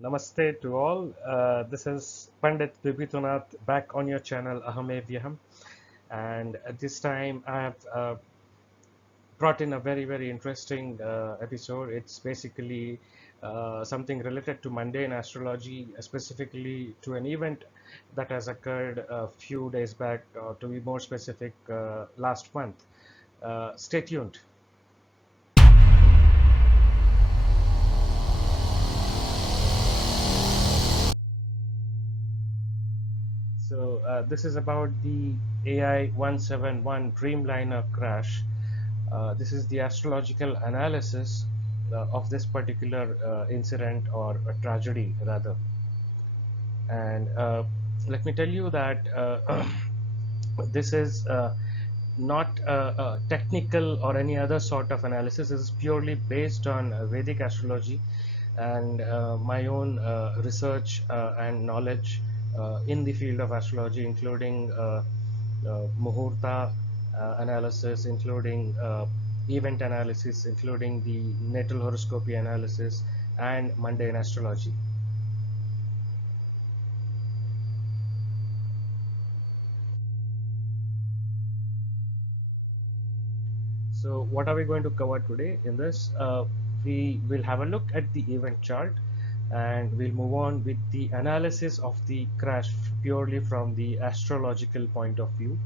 Namaste to all. This is Pandit Vibhitunath back on your channel Ahamevyaham, and at this time I have brought in a very interesting episode. It's basically something related to mundane astrology, specifically to an event that has occurred a few days back, or to be more specific, last month. Stay tuned. This is about the AI171 Dreamliner crash. This is the astrological analysis of this particular incident, or a tragedy rather. And let me tell you that this is not a technical or any other sort of analysis. This is purely based on Vedic astrology and my own research and knowledge in the field of astrology, including Muhurta analysis, including event analysis, including the natal horoscopy analysis, and mundane astrology. So what are we going to cover today in this? We will have a look at the event chart, and we'll move on with the analysis of the crash purely from the astrological point of view.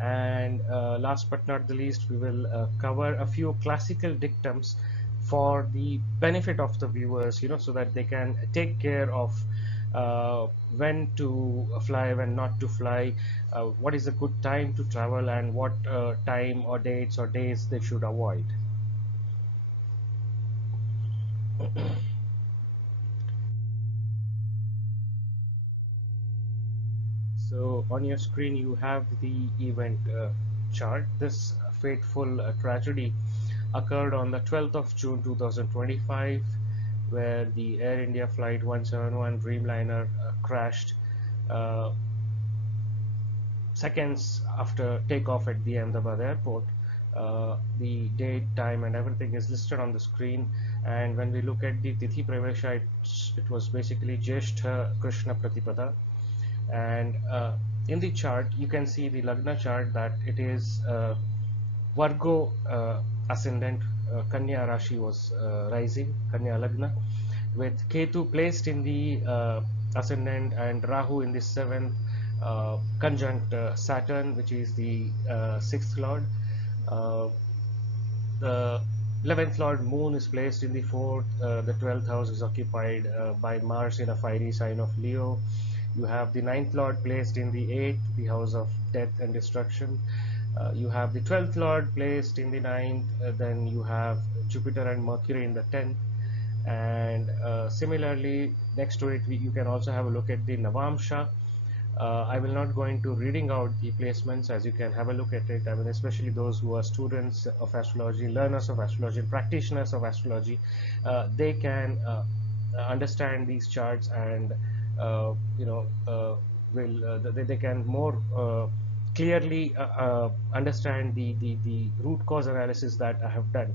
And last but not the least, we will cover a few classical dictums for the benefit of the viewers, so that they can take care of when to fly, when not to fly, what is a good time to travel, and what time or dates or days they should avoid. So on your screen you have the event chart. This fateful tragedy occurred on the 12th of June 2025, where the Air India flight 171 Dreamliner crashed uh, seconds after takeoff at the Ahmedabad airport. The date, time, and everything is listed on the screen. And when we look at the Tithi Pravesha, it was basically Jeshtha Krishna Pratipada. And in the chart, you can see the Lagna chart that it is Virgo ascendant, Kanya Rashi was rising, Kanya Lagna, with Ketu placed in the ascendant and Rahu in the seventh, conjunct Saturn, which is the sixth lord. Uh, the 11th lord Moon is placed in the fourth. The 12th house is occupied by Mars in a fiery sign of Leo. You have the ninth lord placed in the eighth, the house of death and destruction. You have the 12th lord placed in the ninth. Then you have Jupiter and Mercury in the 10th. And similarly, next to it, you can also have a look at the Navamsha. I will not go into reading out the placements, as you can have a look at it. I mean, especially those who are students of astrology, learners of astrology, practitioners of astrology, they can understand these charts, and they can more clearly understand the root cause analysis that I have done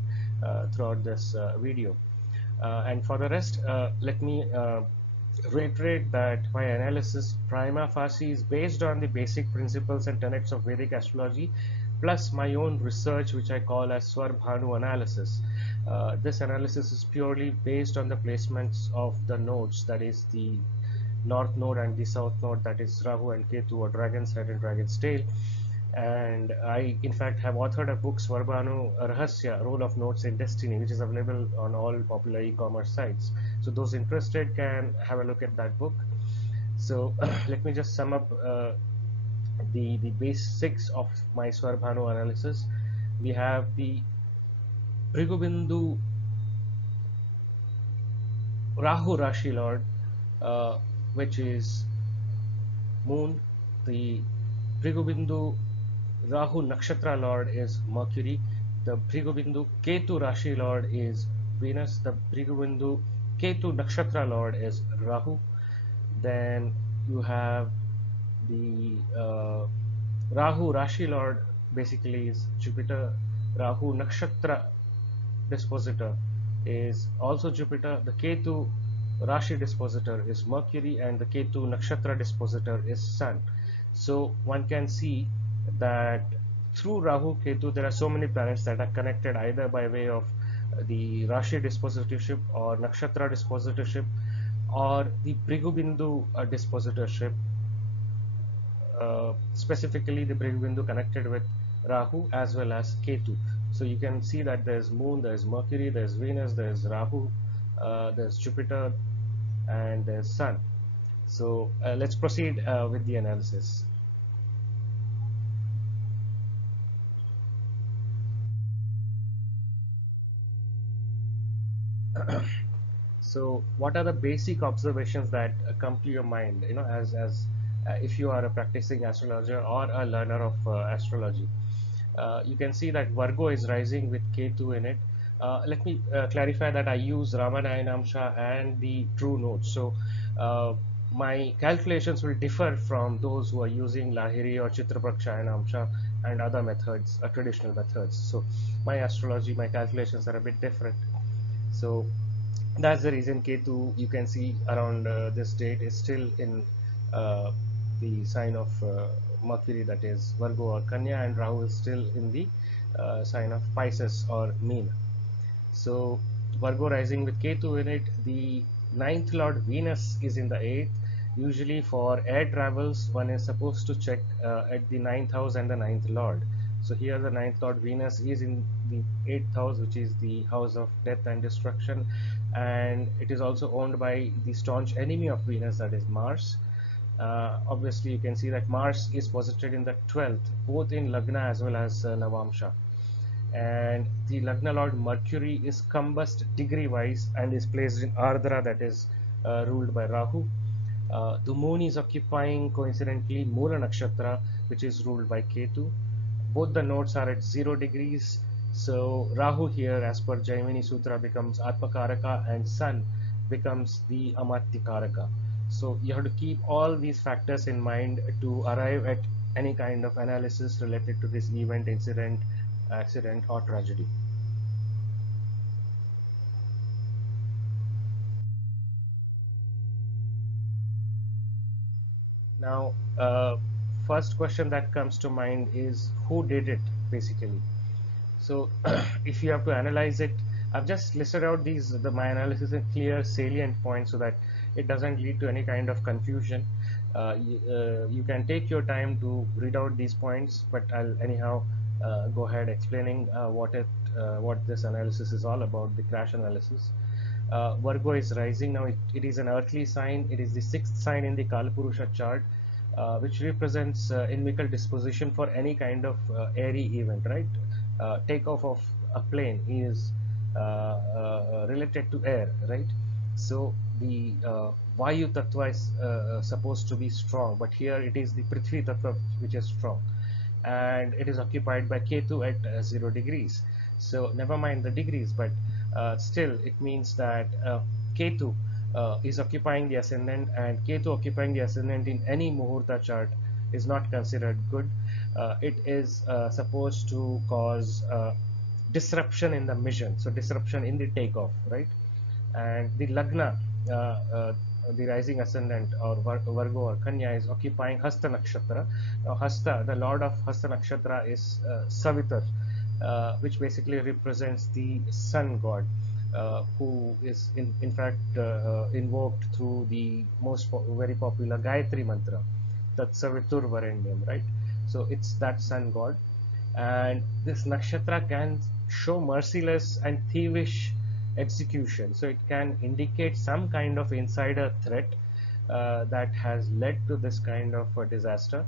throughout this video. And for the rest, let me reiterate that my analysis prima facie is based on the basic principles and tenets of Vedic astrology, plus my own research, which I call as Swarbhanu analysis. This analysis is purely based on the placements of the nodes, that is the north node and the south node, that is Rahu and Ketu, or dragon's head and dragon's tail. And I in fact have authored a book, Swarbhanu Rahasya, Role of Nodes in Destiny, which is available on all popular e-commerce sites. So those interested can have a look at that book. So let me just sum up the basics of my Swarbhanu analysis. We have the Brigubindu Rahu Rashi Lord, which is Moon. The Brigubindu Rahu Nakshatra Lord is Mercury. The Brigubindu Ketu Rashi Lord is Venus. The Brigubindu Ketu Nakshatra Lord is Rahu. Then you have the Rahu Rashi Lord, basically is Jupiter. Rahu Nakshatra Dispositor is also Jupiter. The Ketu Rashi dispositor is Mercury, and the Ketu Nakshatra dispositor is Sun. So one can see that through Rahu Ketu there are so many planets that are connected either by way of the Rashi dispositorship or Nakshatra dispositorship or the Brigubindu dispositorship, specifically the Brigubindu connected with Rahu as well as Ketu. So you can see that there's Moon, there's Mercury, there's Venus, there's Rahu, there's Jupiter, and there's Sun. So let's proceed with the analysis. So what are the basic observations that come to your mind, as if you are a practicing astrologer or a learner of astrology? You can see that Virgo is rising with K2 in it. Let me clarify that I use Ramanayanamsha and the true notes. So uh, my calculations will differ from those who are using Lahiri or Chitraprakshayanamsha and other methods, traditional methods. So my astrology, my calculations are a bit different. So that's the reason Ketu, you can see around this date, is still in uh, the sign of Mercury, that is Virgo or Kanya, and Rahu is still in the sign of Pisces or Meena. So Virgo rising with Ketu in it, the ninth lord Venus is in the eighth. Usually for air travels, one is supposed to check at the ninth house and the ninth lord. So here the ninth lord Venus is in the eighth house, which is the house of death and destruction, and it is also owned by the staunch enemy of Venus, that is Mars. Obviously, you can see that Mars is posited in the 12th, both in Lagna as well as Navamsha, and the Lagna Lord Mercury is combust degree wise and is placed in Ardra, that is ruled by Rahu. The moon is occupying coincidentally Mula Nakshatra, which is ruled by Ketu. Both the nodes are at 0 degrees. So Rahu here, as per Jaimini Sutra, becomes Atmakaraka and Sun becomes the Amatyakaraka. So you have to keep all these factors in mind to arrive at any kind of analysis related to this event, incident, accident, or tragedy. Now, first question that comes to mind is who did it basically. So, if you have to analyze it, I've just listed out my analysis in clear, salient points so that it doesn't lead to any kind of confusion. You can take your time to read out these points, but I'll anyhow go ahead explaining what this analysis is all about, the crash analysis. Virgo is rising now. It is an earthly sign. It is the sixth sign in the Kalapurusha chart, which represents inimical disposition for any kind of airy event, right? Takeoff of a plane is related to air, right? So the Vayu Tattva is supposed to be strong, but here it is the Prithvi Tattva which is strong, and it is occupied by Ketu at 0 degrees. So never mind the degrees, but still it means that Ketu is occupying the ascendant, and Ketu occupying the ascendant in any Muhurta chart is not considered good. It is supposed to cause disruption in the mission, so disruption in the takeoff, right? And the Lagna, the rising ascendant or Virgo or Kanya is occupying Hasta Nakshatra. Now, Hasta, the lord of Hasta Nakshatra is Savitar, which basically represents the sun god, who is in fact invoked through the very popular Gayatri mantra, Tat Savitur Varenyam, right? So it's that sun god, and this nakshatra can show merciless and thievish execution. So it can indicate some kind of insider threat that has led to this kind of disaster.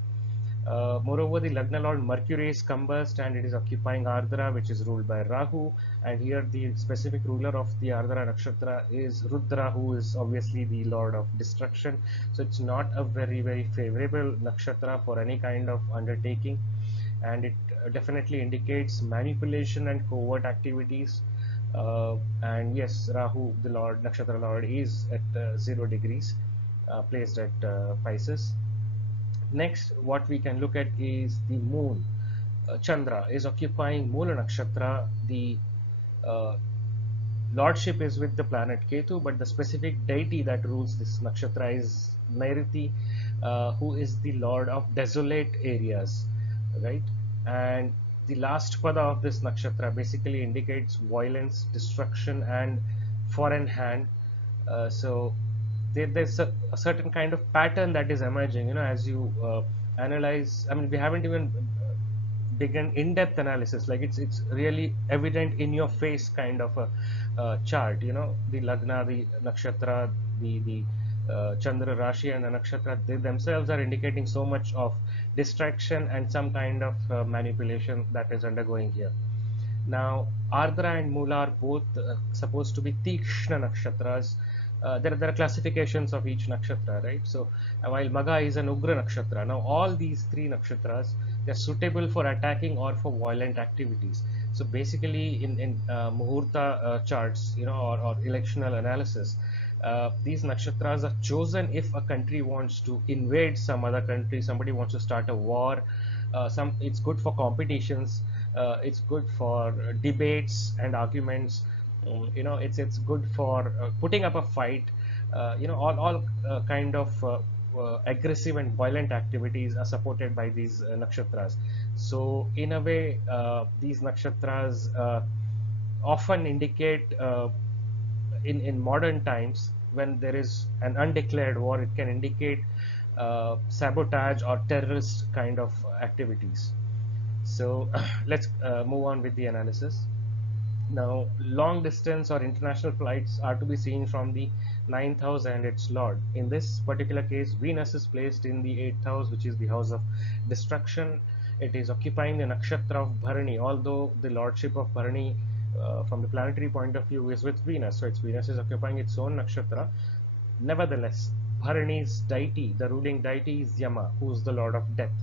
Moreover, the Lagna Lord Mercury is combust and it is occupying Ardra, which is ruled by Rahu. And here the specific ruler of the Ardra Nakshatra is Rudra, who is obviously the Lord of Destruction. So it's not a very favorable Nakshatra for any kind of undertaking. And it definitely indicates manipulation and covert activities. And yes, Rahu, the Lord, Nakshatra Lord, is at 0 degrees, placed at Pisces. Next, what we can look at is the moon. Chandra is occupying Mula Nakshatra, the uh, lordship is with the planet Ketu, but the specific deity that rules this nakshatra is Nairiti, who is the lord of desolate areas, right? And the last pada of this nakshatra basically indicates violence, destruction, and foreign hand. So there's a certain kind of pattern that is emerging, as you analyze. I mean, we haven't even begun in-depth analysis. Like it's really evident in your face kind of a chart. The lagna, the nakshatra, the chandra rashi and the nakshatra, they themselves are indicating so much of distraction and some kind of manipulation that is undergoing here. Now, Ardra and Mula are both supposed to be Tikshna nakshatras. There are classifications of each nakshatra, right? So, while Magha is an Ugra nakshatra, now all these three nakshatras, they're suitable for attacking or for violent activities. So, basically, in Muhurta charts, or electional analysis, these nakshatras are chosen if a country wants to invade some other country, somebody wants to start a war. It's good for competitions, it's good for debates and arguments. It's good for putting up a fight. All kind of aggressive and violent activities are supported by these nakshatras. So in a way, these nakshatras often indicate, in modern times, when there is an undeclared war, it can indicate sabotage or terrorist kind of activities. So let's move on with the analysis. Now, long distance or international flights are to be seen from the ninth house and its lord. In this particular case, Venus is placed in the eighth house, which is the house of destruction. It is occupying the nakshatra of Bharani, although the lordship of Bharani, from the planetary point of view, is with Venus. So Venus is occupying its own nakshatra. Nevertheless, Bharani's deity, the ruling deity, is Yama, who is the lord of death.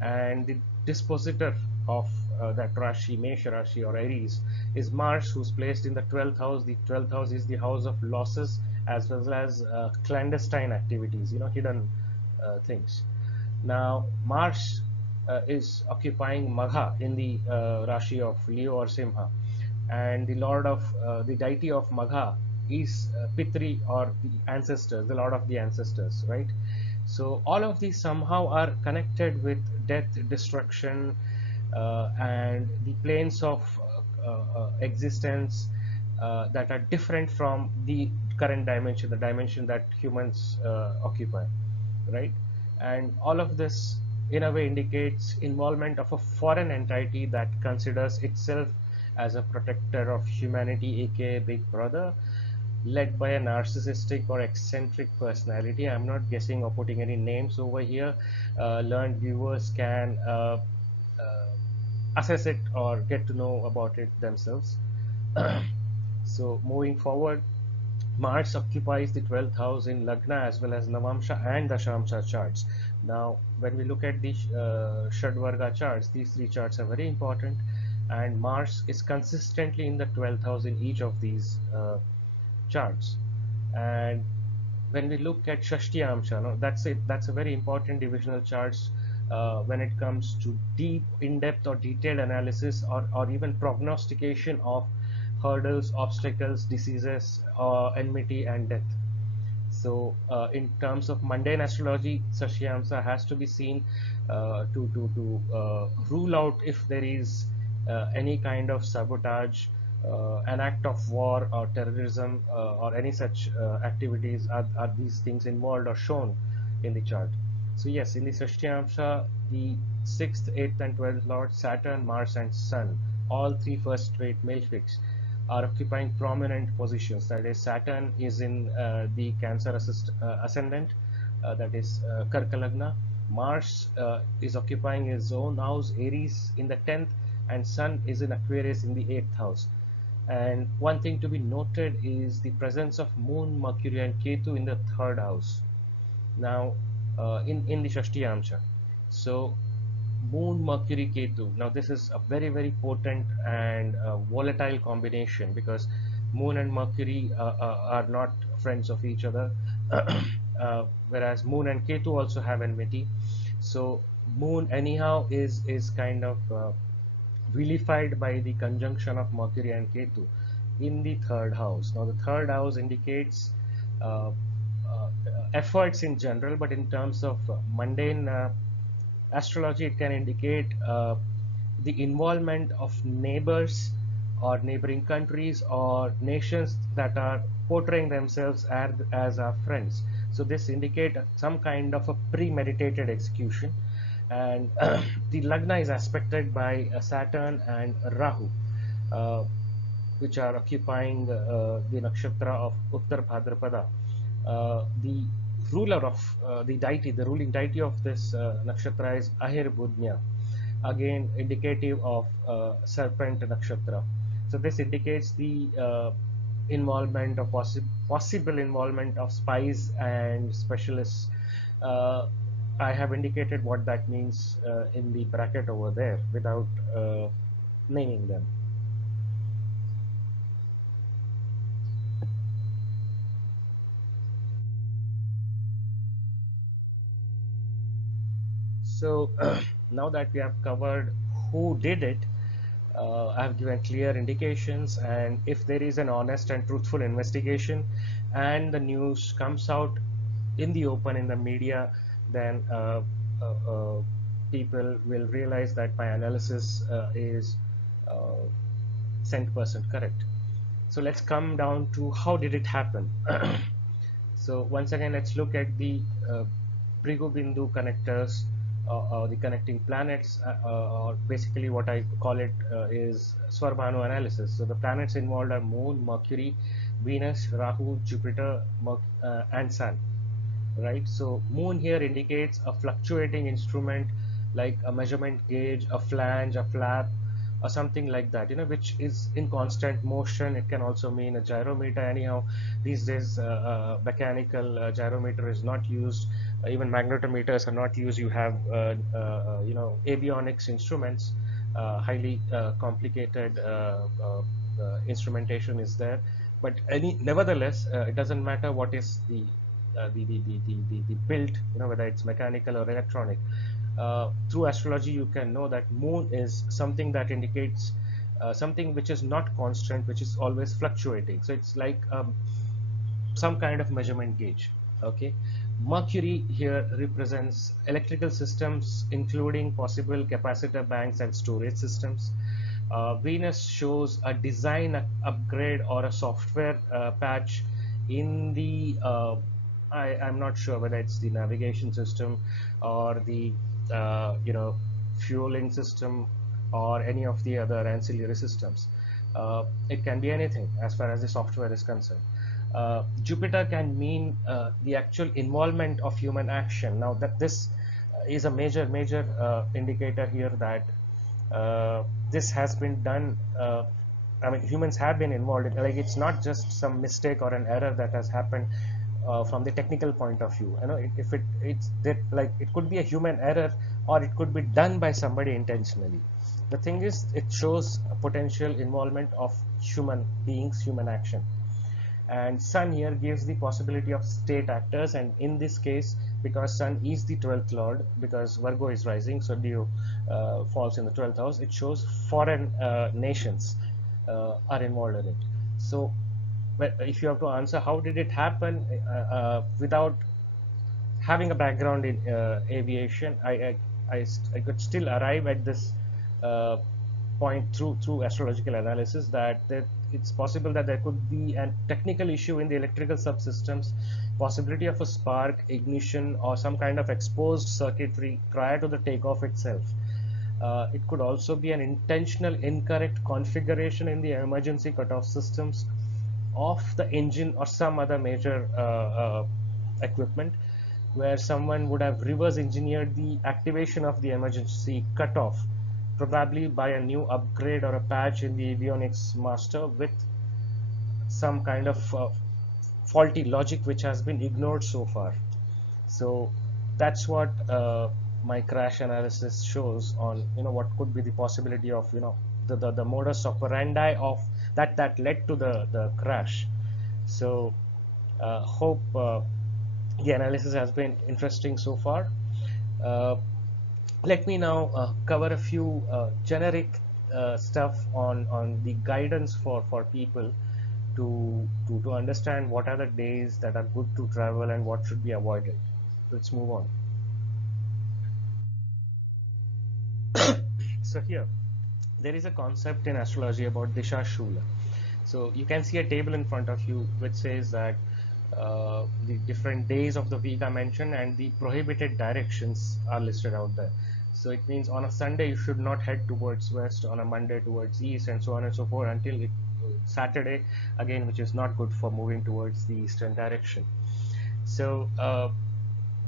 And the dispositor of that Rashi, Mesh Rashi or Aries, is Mars, who's placed in the 12th house. The 12th house is the house of losses as well as clandestine activities, hidden things. Now, Mars is occupying Magha in the Rashi of Leo or Simha, and the lord of the deity of Magha is Pitri, or the ancestors, the lord of the ancestors, right? So all of these somehow are connected with death, destruction, and the planes of existence that are different from the current dimension, the dimension that humans occupy, right? And all of this in a way indicates involvement of a foreign entity that considers itself as a protector of humanity, aka Big Brother, led by a narcissistic or eccentric personality. I'm not guessing or putting any names over here. Learned viewers can assess it or get to know about it themselves. So moving forward, Mars occupies the 12th house in Lagna as well as Navamsha and Dashamsha charts. Now, when we look at the Shadvarga charts, these three charts are very important, and Mars is consistently in the 12th house in each of these charts. And when we look at Shashti Amsha, no, that's it. That's a very important divisional charts when it comes to deep, in-depth or detailed analysis, or even prognostication of hurdles, obstacles, diseases, enmity, and death. So, in terms of mundane astrology, Sashyamsa has to be seen to rule out if there is any kind of sabotage, an act of war or terrorism, or any such activities. Are these things involved or shown in the chart? So yes, in the Sashyamsa, the 6th, 8th and 12th lord, Saturn, Mars and Sun, all three first straight malefics, are occupying prominent positions. That is, Saturn is in the Cancer ascendant, that is Karka Lagna. Mars is occupying his own house, Aries, in the 10th, and Sun is in Aquarius in the 8th house. And one thing to be noted is the presence of Moon, Mercury, and Ketu in the 3rd house. Now, in the Shashti Amsha. So, Moon, Mercury, Ketu. Now, this is a very, very potent and volatile combination, because Moon and Mercury are not friends of each other, whereas Moon and Ketu also have enmity. So, Moon, anyhow, is kind of vilified by the conjunction of Mercury and Ketu. in the third house. Now, the third house indicates uh, efforts in general, but in terms of mundane astrology, it can indicate the involvement of neighbors or neighboring countries or nations that are portraying themselves as our friends. So this indicate some kind of a premeditated execution, and the lagna is aspected by Saturn and Rahu, uh, which are occupying the nakshatra of Uttar Bhadrapada. The ruler of the deity, the ruling deity of this nakshatra is Ahirbudnya, again indicative of serpent nakshatra. So this indicates the involvement of possible involvement of spies and specialists. Uh, I have indicated what that means in the bracket over there without naming them. So now that we have covered who did it, I have given clear indications, and if there is an honest and truthful investigation and the news comes out in the open in the media, then uh, uh, people will realize that my analysis is uh, 100% correct. So let's come down to how did it happen. So once again, let's look at the Brigu Bindu connectors, the connecting planets, or basically what I call it is Swarbhanu analysis. So the planets involved are Moon, Mercury, Venus, Rahu, Jupiter, and Sun, right? So Moon here indicates a fluctuating instrument like a measurement gauge, a flange, a flap, or something like that, which is in constant motion. It can also mean a gyrometer. Anyhow, these days mechanical gyrometer is not used. Even magnetometers are not used. You have avionics instruments, highly complicated instrumentation is there. But nevertheless, it doesn't matter what is the build, whether it's mechanical or electronic. Through astrology, you can know that Moon is something that indicates something which is not constant, which is always fluctuating. So it's like some kind of measurement gauge. Okay. Mercury here represents electrical systems, including possible capacitor banks and storage systems. Venus shows a design upgrade or a software patch in the I'm not sure whether it's the navigation system or the fueling system or any of the other ancillary systems. It can be anything as far as the software is concerned. Jupiter can mean the actual involvement of human action. Now that this is a major indicator here that this has been done. I mean, humans have been involved. Like, it's not just some mistake or an error that has happened from the technical point of view. If it's that, like, it could be a human error or it could be done by somebody intentionally. The thing is, it shows a potential involvement of human beings, human action. And Sun here gives the possibility of state actors, and in this case, because Sun is the 12th lord, because Virgo is rising, so Leo falls in the 12th house, it shows foreign nations are involved in it. So if you have to answer how did it happen, without having a background in aviation, I could still arrive at this uh, point through astrological analysis that it's possible that there could be a technical issue in the electrical subsystems, possibility of a spark, ignition, or some kind of exposed circuitry prior to the takeoff itself. It could also be an intentional incorrect configuration in the emergency cutoff systems of the engine or some other major equipment, where someone would have reverse engineered the activation of the emergency cutoff, probably by a new upgrade or a patch in the avionics master with some kind of faulty logic which has been ignored so far. So that's what my crash analysis shows on what could be the possibility of the modus operandi of that led to the crash. So hope the analysis has been interesting so far. Uh, Let me now cover a few generic stuff on the guidance for people. to understand what are the days that are good to travel and what should be avoided. Let's move on. So here, there is a concept in astrology about Disha Shula. So you can see a table in front of you which says that the different days of the week are mentioned and the prohibited directions are listed out there. So it means on a Sunday you should not head towards west, on a Monday towards east, and so on and so forth until Saturday again, which is not good for moving towards the eastern direction. So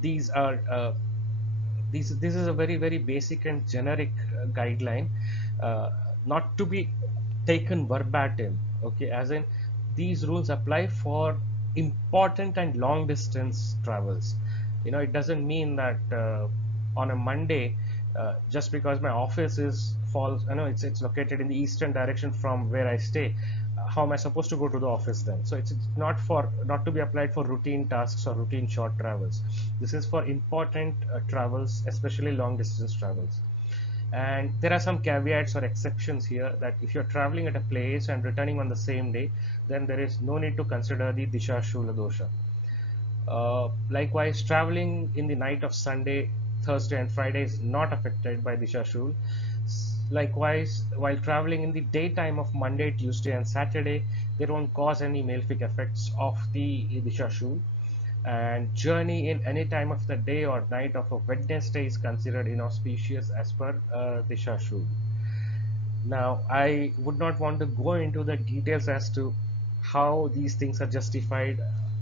these are this is a very basic and generic guideline, uh, not to be taken verbatim. Okay, as in these rules apply for important and long distance travels. It doesn't mean that on a Monday, just because my office is falls, it's located in the eastern direction from where I stay, how am I supposed to go to the office then? So it's not to be applied for routine tasks or routine short travels. This is for important travels, especially long distance travels. And there are some caveats or exceptions here, that if you're traveling at a place and returning on the same day, then there is no need to consider the Disha Shula dosha. Likewise, traveling in the night of Sunday, Thursday, and Friday is not affected by Disha Shul. Likewise, while traveling in the daytime of Monday, Tuesday, and Saturday, they don't cause any malefic effects of the Disha Shul. And journey in any time of the day or night of a Wednesday is considered inauspicious as per Disha Shul. Now, I would not want to go into the details as to how these things are justified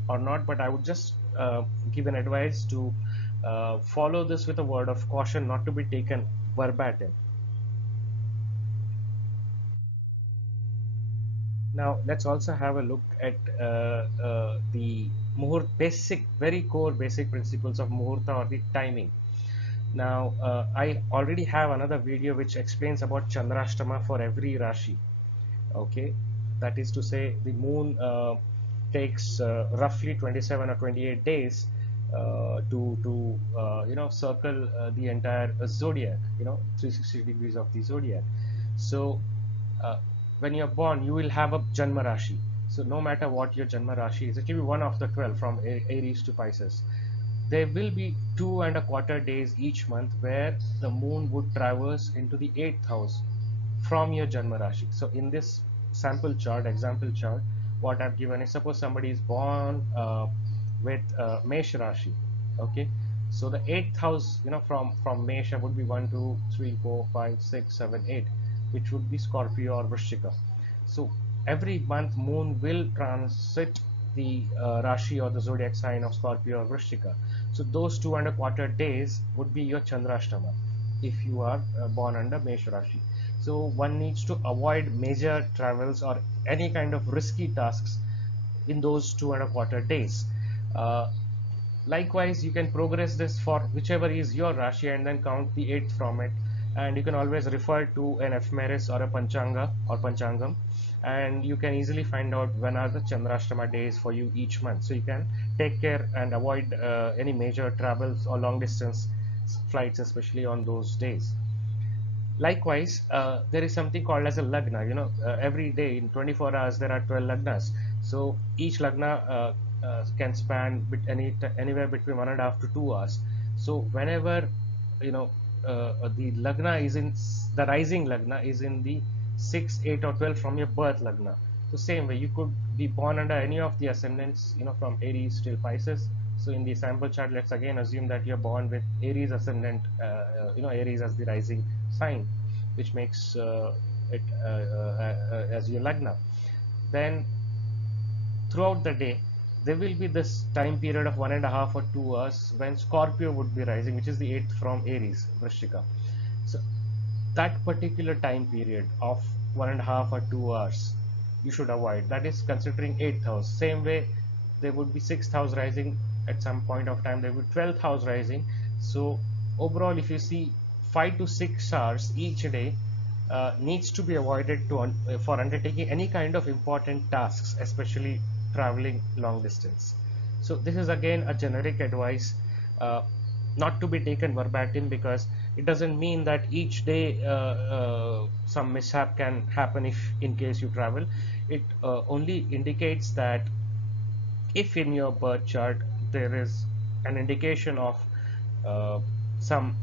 or not, but I would just give an advice to follow this with a word of caution, not to be taken verbatim. Now, let's also have a look at the Muhurta, very core basic principles of Muhurta, or the timing. Now, I already have another video which explains about Chandrashtama for every Rashi. Okay, that is to say, the moon takes roughly 27 or 28 days to circle the entire zodiac, 360 degrees of the zodiac. So uh, when you're born, you will have a Janma Rashi. So no matter what your Janma Rashi is, it will be one of the 12 from Aries to Pisces. There will be 2.25 days each month where the moon would traverse into the 8th house from your Janma Rashi. So in this example chart, what I've given is, suppose somebody is born with Mesh Rashi. Okay, so the 8th house, from Mesha would be 1, 2, 3, 4, 5, 6, 7, 8, which would be Scorpio or Vrishchika. So every month moon will transit the Rashi or the zodiac sign of Scorpio or Vrishchika. So those 2.25 days would be your Chandrashtama if you are born under Mesh Rashi. So one needs to avoid major travels or any kind of risky tasks in those 2.25 days. Uh, Likewise, you can progress this for whichever is your Rashi and then count the 8th from it. And you can always refer to an ephemeris or a Panchanga or Panchangam, and you can easily find out when are the Chandrashtama days for you each month. So you can take care and avoid any major travels or long distance flights, especially on those days. Likewise, there is something called as a lagna. Every day in 24 hours there are 12 lagnas. So each lagna can span anywhere between 1.5 to 2 hours. So whenever the lagna is in the rising lagna is in the 6, 8, or 12 from your birth lagna. So same way, you could be born under any of the ascendants, from Aries till Pisces. So in the sample chart, let's again assume that you're born with Aries ascendant, Aries as the rising sign, which makes it as your lagna. Then throughout the day, there will be this time period of 1.5 or 2 hours when Scorpio would be rising, which is the 8th from Aries, Vrishchika. So that particular time period of 1.5 or 2 hours you should avoid. That is considering 8th house. Same way, there would be 6th house rising at some point of time, there would be 12th house rising. So overall, if you see, 5 to 6 hours each day needs to be avoided for undertaking any kind of important tasks, especially traveling long distance. So this is again a generic advice, uh, not to be taken verbatim, because it doesn't mean that each day some mishap can happen if in case you travel. It only indicates that if in your birth chart there is an indication of some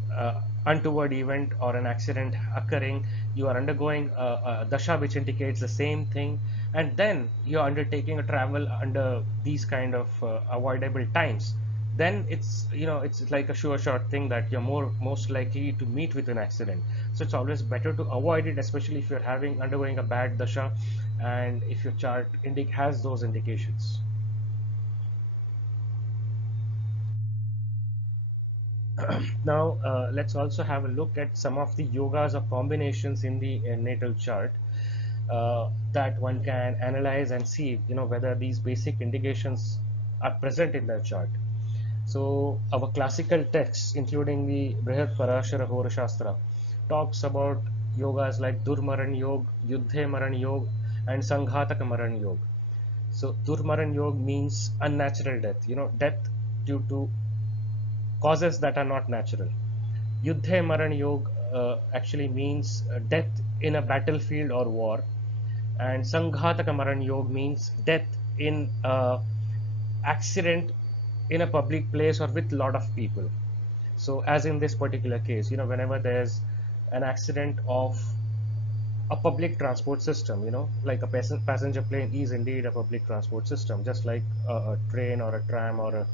untoward event or an accident occurring, you are undergoing a dasha which indicates the same thing, and then you are undertaking a travel under these kind of avoidable times, then it's, it's like a sure shot thing that you're most likely to meet with an accident. So it's always better to avoid it, especially if you're having undergoing a bad dasha and if your chart has those indications. Now, let's also have a look at some of the yogas or combinations in the natal chart that one can analyze and see, whether these basic indications are present in their chart. So, our classical texts, including the Brihat Parashara Hora Shastra, talks about yogas like Durmaran Yog, Yuddhe Maran Yog, and Sanghataka Maran Yog. So, Durmaran Yog means unnatural death, death due to causes that are not natural. Yuddhe Maran Yog actually means death in a battlefield or war, and Sanghataka Maran Yog means death in accident in a public place or with a lot of people. So, as in this particular case, whenever there's an accident of a public transport system, like a passenger plane is indeed a public transport system, just like a train or a tram or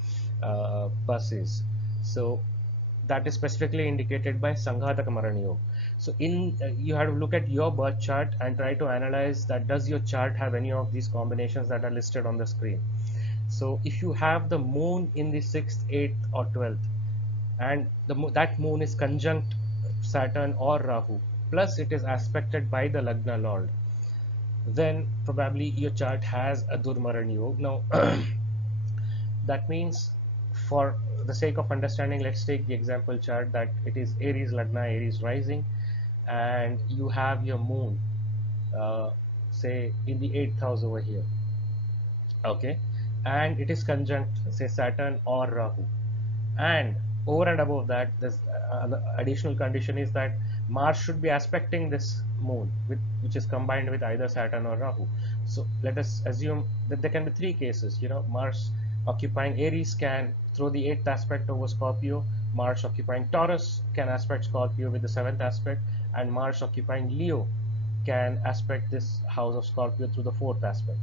a bus is. So, that is specifically indicated by Sanghataka Maran Yoga. So you have to look at your birth chart and try to analyze that does your chart have any of these combinations that are listed on the screen. So if you have the moon in the 6th, 8th or 12th, and that moon is conjunct Saturn or Rahu, plus it is aspected by the Lagna Lord, then probably your chart has a Durmaran Yoga. Now that means, for the sake of understanding, let's take the example chart that it is Aries Lagna, Aries rising, and you have your moon uh, say in the 8th house over here, okay, and it is conjunct say Saturn or Rahu, and over and above that, this the additional condition is that Mars should be aspecting this moon which is combined with either Saturn or Rahu. So let us assume that there can be three cases. Mars occupying Aries can throw the 8th aspect over Scorpio, Mars occupying Taurus can aspect Scorpio with the 7th aspect, and Mars occupying Leo can aspect this house of Scorpio through the 4th aspect.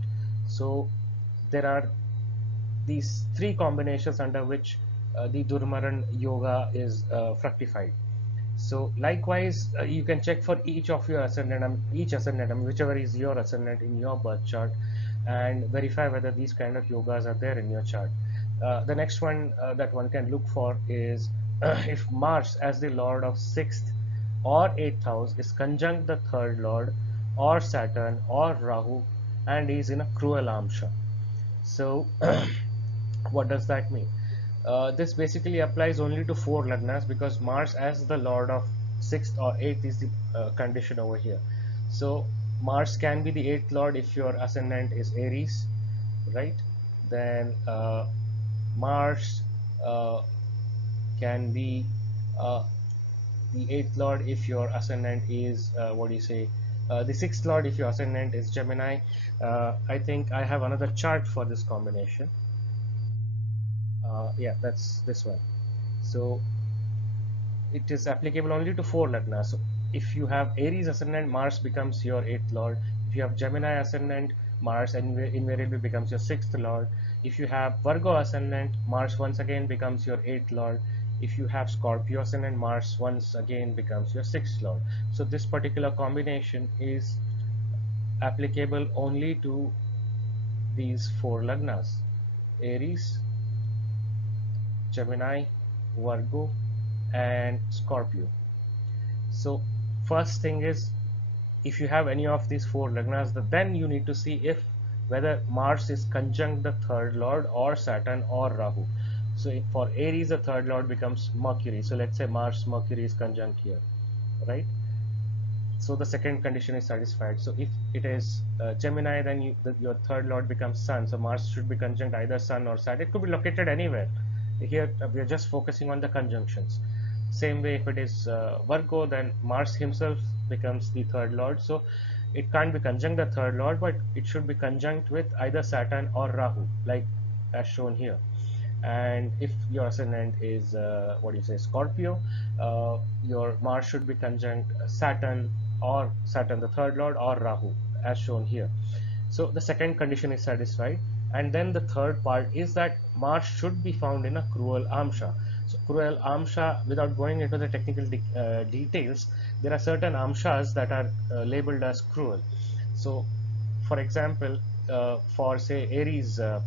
So there are these three combinations under which the Durmaran Yoga is fructified. So likewise, you can check for each of your ascendant, each ascendant, whichever is your ascendant in your birth chart, and verify whether these kind of yogas are there in your chart. The next one that one can look for is if Mars as the lord of 6th or 8th house is conjunct the 3rd lord or Saturn or Rahu and is in a cruel amsha. So what does that mean? This basically applies only to 4 lagnas, because Mars as the lord of 6th or 8th is the condition over here. So Mars can be the 8th lord if your ascendant is Aries, right? Then Mars uh, can be uh, the 8th lord if your ascendant is what do you say, the 6th lord if your ascendant is Gemini. I think I have another chart for this combination. Yeah, that's this one. So it is applicable only to 4 lagnas. So if you have Aries ascendant, Mars becomes your 8th lord. If you have Gemini ascendant, Mars invariably becomes your 6th lord. If you have Virgo ascendant, Mars once again becomes your 8th lord. If you have Scorpio ascendant, Mars once again becomes your 6th lord. So this particular combination is applicable only to these 4 lagnas: Aries, Gemini, Virgo, and Scorpio. So first thing is, if you have any of these 4 lagnas, then you need to see if whether Mars is conjunct the 3rd lord or Saturn or Rahu. So for Aries, the 3rd lord becomes Mercury. So let's say Mars Mercury is conjunct here, right? So the second condition is satisfied. So if it is Gemini, then your 3rd lord becomes Sun. So Mars should be conjunct either Sun or Saturn. It could be located anywhere. Here we are just focusing on the conjunctions. Same way, if it is Virgo, then Mars himself becomes the 3rd lord. So it can't be conjunct the third lord, but it should be conjunct with either Saturn or Rahu, like as shown here. And if your ascendant is what do you say, Scorpio, your Mars should be conjunct Saturn, or Saturn the third lord, or Rahu, as shown here. So the second condition is satisfied, and then the third part is that Mars should be found in a cruel amsha. So cruel amsha, without going into the technical details, there are certain amshas that are labeled as cruel. So for example, for say Aries uh,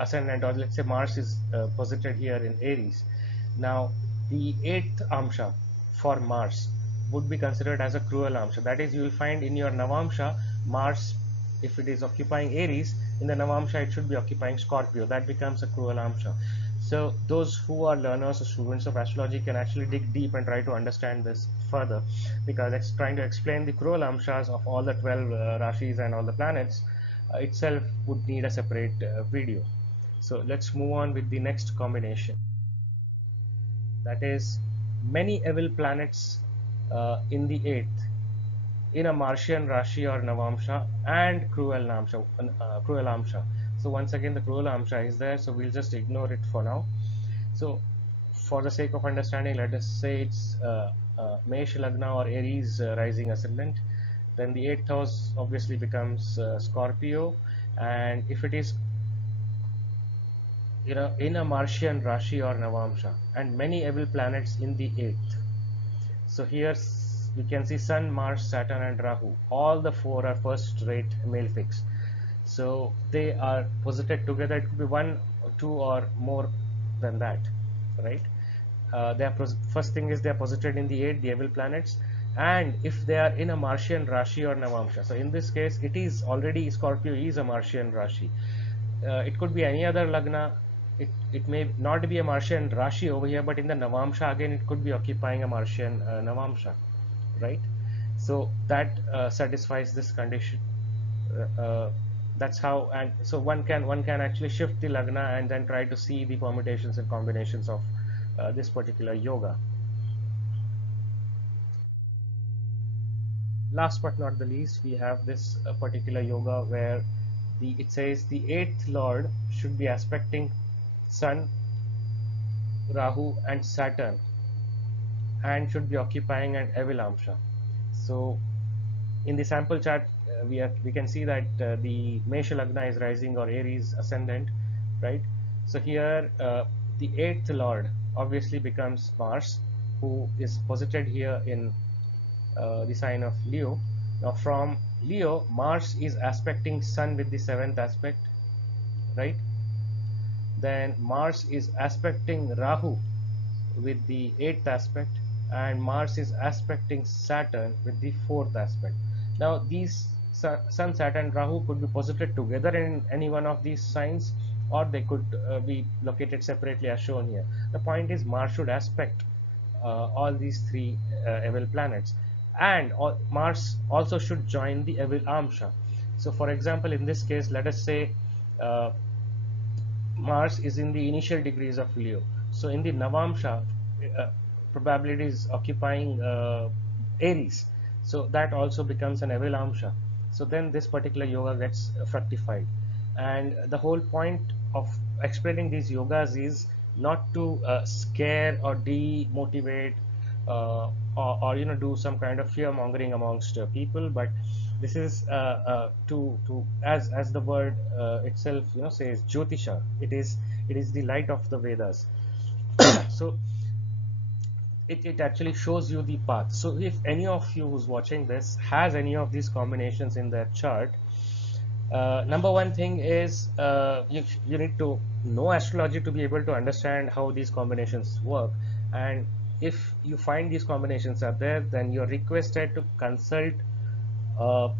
ascendant, or let's say Mars is posited here in Aries. Now, the eighth amsha for Mars would be considered as a cruel amsha. That is, you will find in your Navamsha, Mars, if it is occupying Aries, in the Navamsha it should be occupying Scorpio. That becomes a cruel amsha. So, those who are learners or students of astrology can actually dig deep and try to understand this further, because it's trying to explain the cruel amshas of all the 12 rashis and all the planets itself would need a separate video. So let's move on with the next combination. That is many evil planets in the eighth, in a Martian Rashi or Navamsha, and Cruel Amsha. So once again the Cruel Amsha is there, so we'll just ignore it for now. So for the sake of understanding, let us say it's Mesh Lagna or Aries rising ascendant. Then the eighth house obviously becomes Scorpio, and if it is in a Martian Rashi or Navamsha, and many evil planets in the eighth. So here we can see Sun, Mars, Saturn, and Rahu. All the four are first-rate malefics. So they are posited together. It could be one, or two, or more than that, right? They are first thing is they are posited in the eighth, the evil planets, and if they are in a Martian Rashi or Navamsha. So in this case, it is already Scorpio is a Martian Rashi. It could be any other lagna. It may not be a Martian Rashi over here, but in the Navamsha again it could be occupying a Martian Navamsha, right? So that satisfies this condition. That's how, and so one can actually shift the lagna and then try to see the permutations and combinations of this particular yoga. Last but not the least, we have this particular yoga where it says the eighth lord should be aspecting Sun, Rahu, and Saturn, and should be occupying an evil amsha. So in the sample chart, we can see that the Mesha Lagna is rising or Aries ascendant, right? So here the eighth lord obviously becomes Mars, who is posited here in the sign of Leo. Now from Leo, Mars is aspecting Sun with the seventh aspect, right? Then Mars is aspecting Rahu with the eighth aspect, and Mars is aspecting Saturn with the fourth aspect. Now these Sun, Saturn, Rahu could be posited together in any one of these signs, or they could be located separately as shown here. The point is Mars should aspect all these three evil planets, and Mars also should join the evil amsha. So for example, in this case, let us say uh, Mars is in the initial degrees of Leo. So in the Navamsha, probability is occupying Aries. So that also becomes an Avilamsha. So then this particular yoga gets fructified. And the whole point of explaining these yogas is not to scare or demotivate or do some kind of fear mongering amongst people, but this is to as the word itself says Jyotisha. It is the light of the Vedas. So it actually shows you the path. So if any of you who's watching this has any of these combinations in their chart, number one thing is you need to know astrology to be able to understand how these combinations work. And if you find these combinations are there, then you're requested to consult a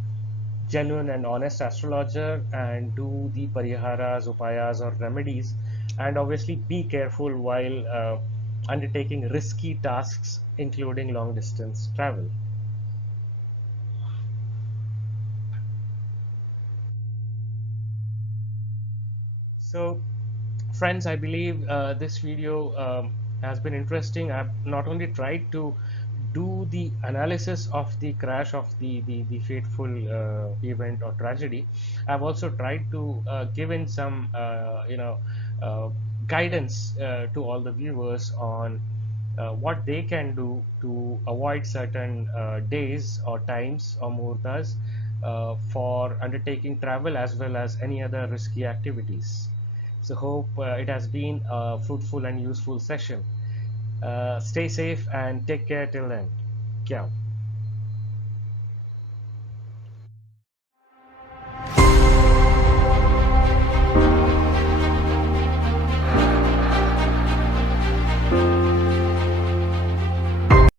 genuine and honest astrologer and do the pariharas, upayas, or remedies, and obviously be careful while undertaking risky tasks, including long distance travel. So friends, I believe this video has been interesting. I've not only tried to do the analysis of the crash of the fateful event or tragedy, I've also tried to give in some uh, guidance to all the viewers on what they can do to avoid certain days or times or muhurtas for undertaking travel as well as any other risky activities. So hope it has been a fruitful and useful session. Stay safe and take care till then. Ciao.